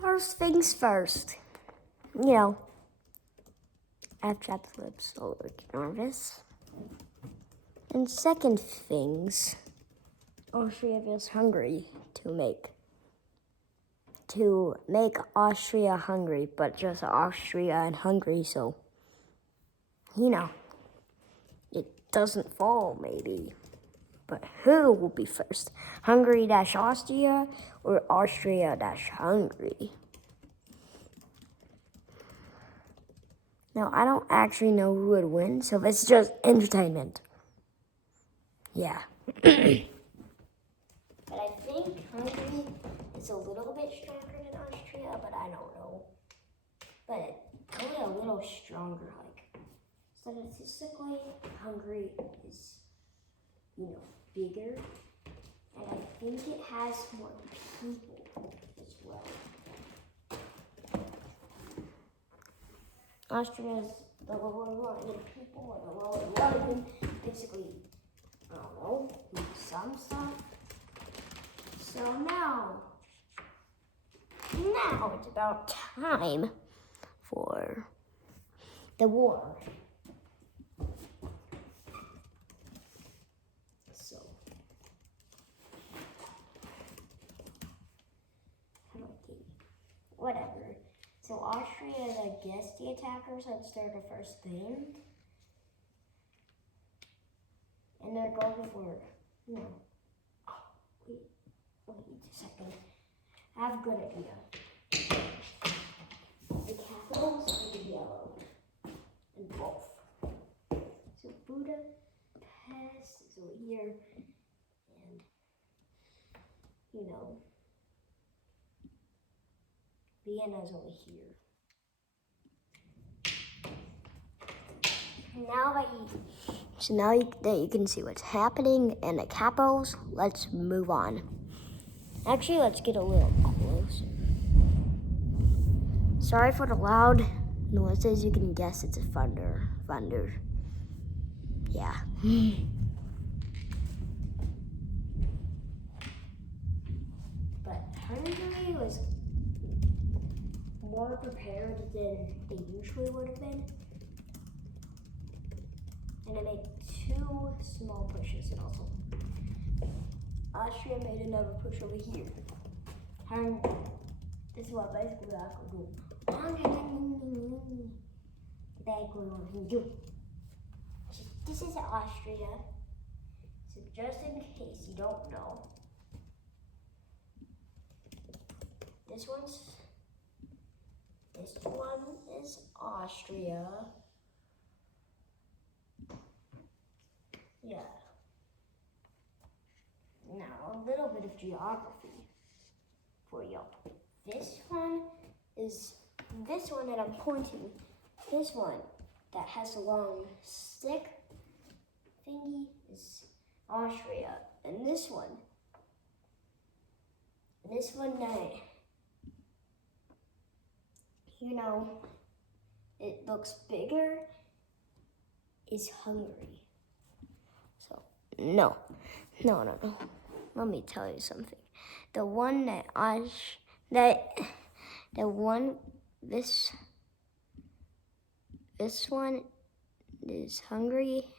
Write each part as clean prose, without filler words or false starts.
First things first. You know, I've chapped lips, so we're nervous. And second things, Austria vs Hungary to make Austria Hungary, but just Austria and Hungary, so it doesn't fall maybe. But who will be first? Hungary-Austria or Austria-Hungary? Now, I don't actually know who would win, so it's just entertainment. Yeah. But I think Hungary is a little bit stronger than Austria, but I don't know. But probably a little stronger, statistically, Hungary is, bigger. And I think it has more people as well. Austria is the lower one in people and the lower one in basically, I don't know, some stuff. So now it's about time for the war. So, whatever. So Austria is, I guess, the attackers. Let's start the first thing. And they're going for, wait a second. I have a good idea. The capitals are yellow. And both. So Budapest is over here. And, Vienna's over here. Now that you can see what's happening in the capitals, let's move on. Actually, let's get a little closer. Sorry for the loud noises. You can guess it's a thunder. Yeah. But Hungary was more prepared than they usually would have been. And I made 2 small pushes, and also Austria made another push over here. This is what basically I could do. This is Austria. So just in case you don't know, this one is Austria. Yeah. Now, a little bit of geography for y'all. This one that I'm pointing, this one that has a long stick thingy is Austria. And this one that, it looks bigger is Hungary. So, no. Let me tell you something. The one this one is Hungary,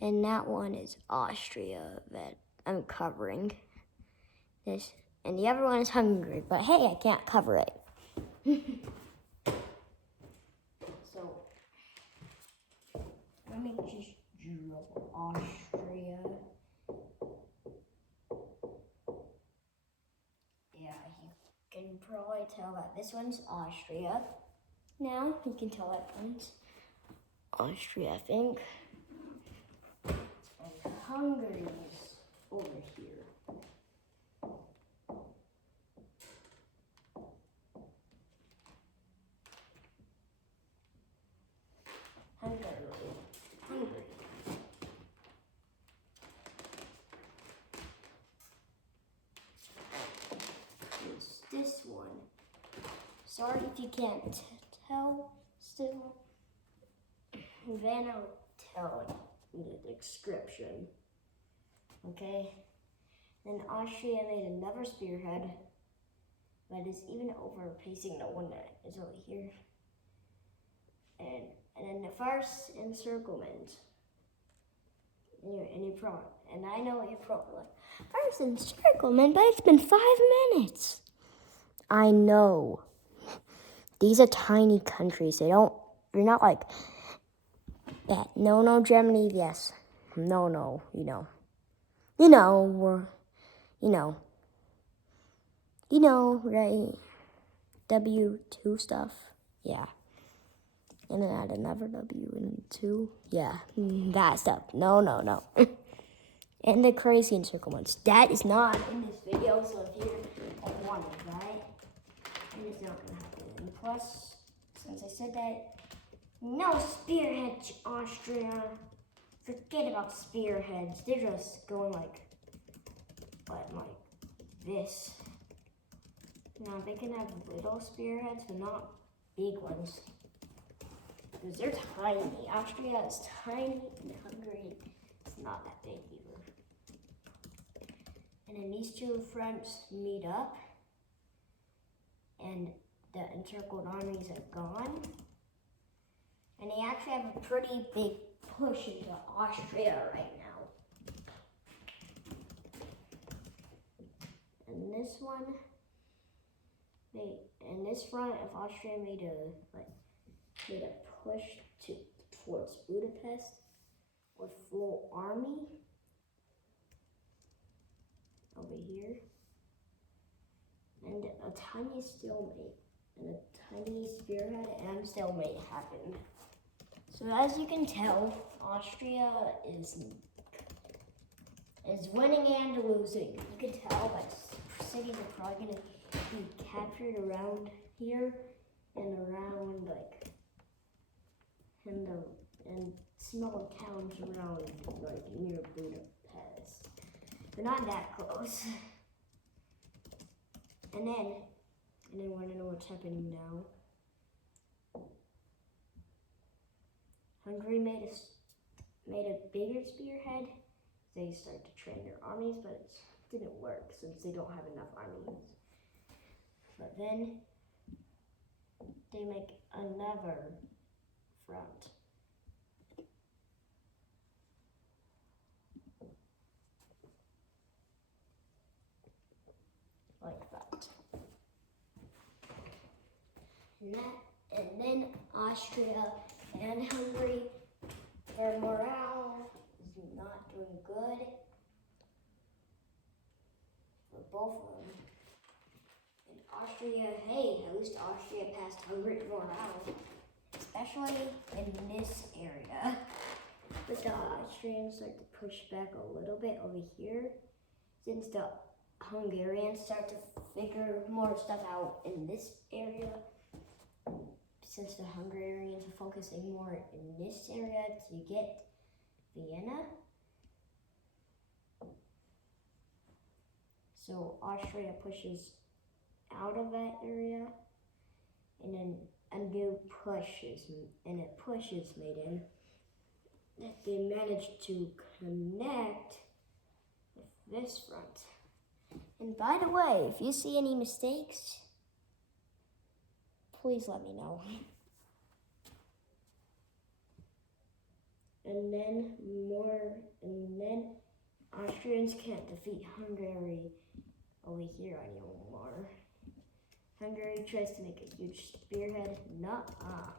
and that one is Austria that I'm covering. This, and the other one is Hungary, but hey, I can't cover it. So, let me just draw Austria. Yeah, you can probably tell that this one's Austria. Now, you can tell that one's Austria, I think. And Hungary is over here. Hungary. It's this one. Sorry if you can't tell still. Then I'll tell the description. Okay? Then Austria made another spearhead, but it's even overpacing the one that is over here. And then the first encirclement. And I know you're probably like, first encirclement, but it's been 5 minutes. I know. These are tiny countries. You're not like that. No, Germany, yes. No, right? W2 stuff. Yeah. And then add another W in 2. Yeah, that stuff. No. And the crazy encirclements. That is not in this video, so if you want it, right? It's not going to happen. And plus, since I said that, no spearheads, Austria. Forget about spearheads. They're just going like this. Now, they can have little spearheads, but not big ones. Because they're tiny. Austria is tiny, and Hungary is not that big either. And then these two fronts meet up, and the encircled armies are gone. And they actually have a pretty big push into Austria right now. And this one, this front of Austria made a push towards Budapest with full army over here, and a tiny stalemate and a tiny spearhead and stalemate happened. So as you can tell, Austria is winning and losing. You can tell that cities are probably going to be captured around here and around and small towns around near Budapest. They're not that close. And then want to know what's happening now. Hungary made a bigger spearhead. They start to train their armies, but it didn't work since they don't have enough armies. But then they make another front. Like that. And then Austria and Hungary, their morale is not doing good for both of them. And Austria, hey, at least Austria passed Hungary's morale, especially in this area. But the Austrians start to push back a little bit over here, since the Hungarians start to figure more stuff out in this area. Since the Hungarians are focusing more in this area to get Vienna. So Austria pushes out of that area, and then a push is made in. That they managed to connect with this front. And by the way, if you see any mistakes, please let me know. And then Austrians can't defeat Hungary over here anymore. Hungary tries to make a huge spearhead. Nuh-uh.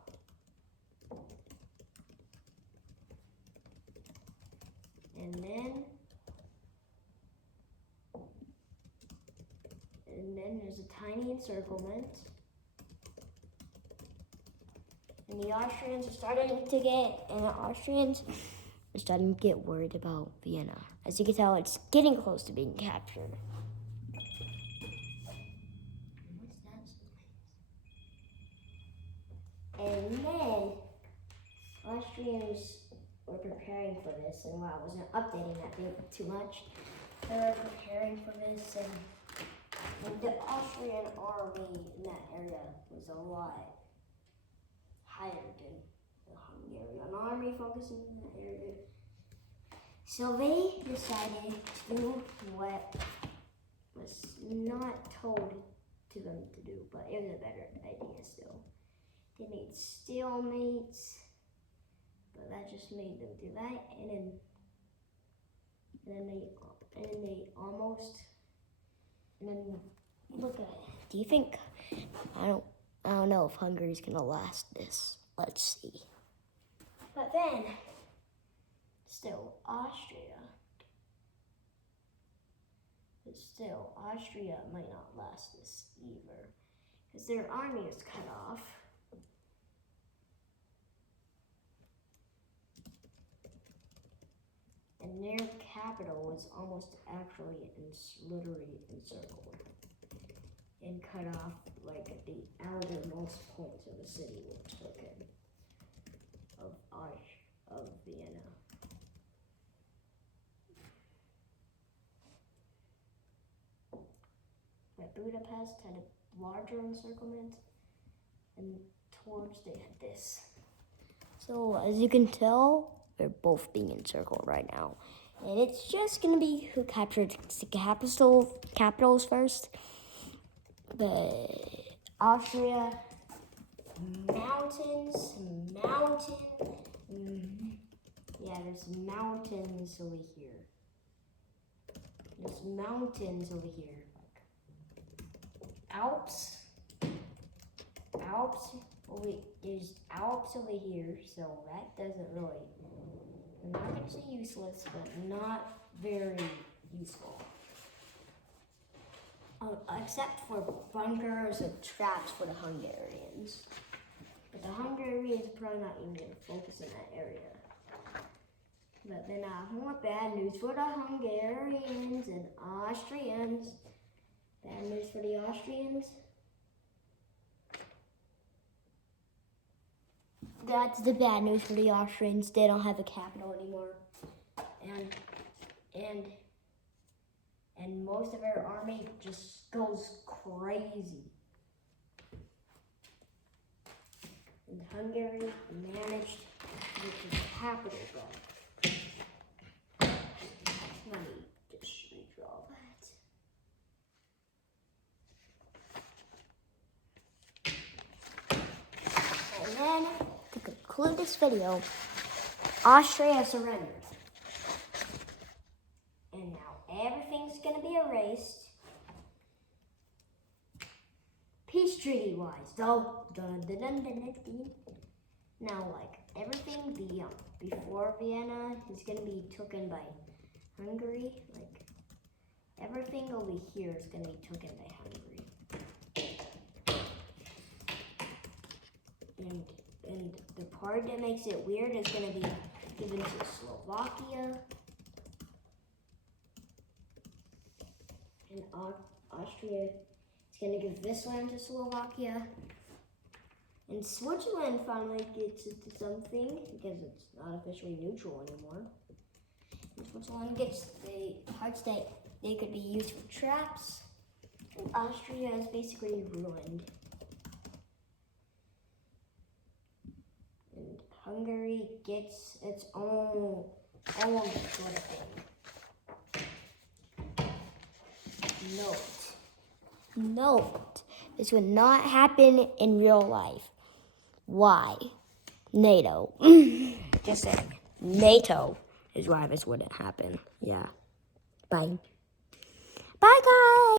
And then there's a tiny encirclement. And the Austrians are starting to get worried about Vienna. As you can tell, it's getting close to being captured. What's that noise? And then Austrians were preparing for this, and I wasn't updating that too much. They were preparing for this, and the Austrian army in that area was a lot higher than the Hungarian army focusing in that area. So they decided to do what was not told to them to do, but it was a better idea still. They made stalemates, but that just made them do that, and then look at it. Do you think, I don't know if Hungary's gonna last this. Let's see. But then, still Austria might not last this either, because their army is cut off. And their capital was almost actually literally encircled and cut off, like at the outermost points of the city were taken of Vienna. But Budapest had a larger encirclement, and towards they had this. So as you can tell, they're both being encircled right now. And it's just gonna be who captured the capitals first. The Austria, mountains, yeah, there's mountains over here. There's mountains over here. Alps there's Alps over here, so that doesn't really, I'm not gonna say useless, but not very useful. Except for bunkers and traps for the Hungarians. But the Hungarians are probably not even gonna focus in that area. But then more bad news for the Hungarians and Austrians. Bad news for the Austrians. That's the bad news for the Austrians. They don't have a capital anymore. And most of their army just goes crazy. And Hungary managed to get the capital back. Let me just redraw that. And then, to conclude this video, Austria surrendered. And now everything's gonna be erased. Peace treaty wise, though. Now, like, everything before Vienna is gonna be taken by Hungary. Like, everything over here is gonna be taken by Hungary. And the part that makes it weird is gonna be given to Slovakia. And Austria is going to give this land to Slovakia. And Switzerland finally gets into something because it's not officially neutral anymore. And Switzerland gets the parts that they could be used for traps. And Austria is basically ruined. And Hungary gets its own sort of thing. Note, this would not happen in real life. Why? NATO. Just saying. NATO is why this wouldn't happen. Yeah. Bye. Bye, guys.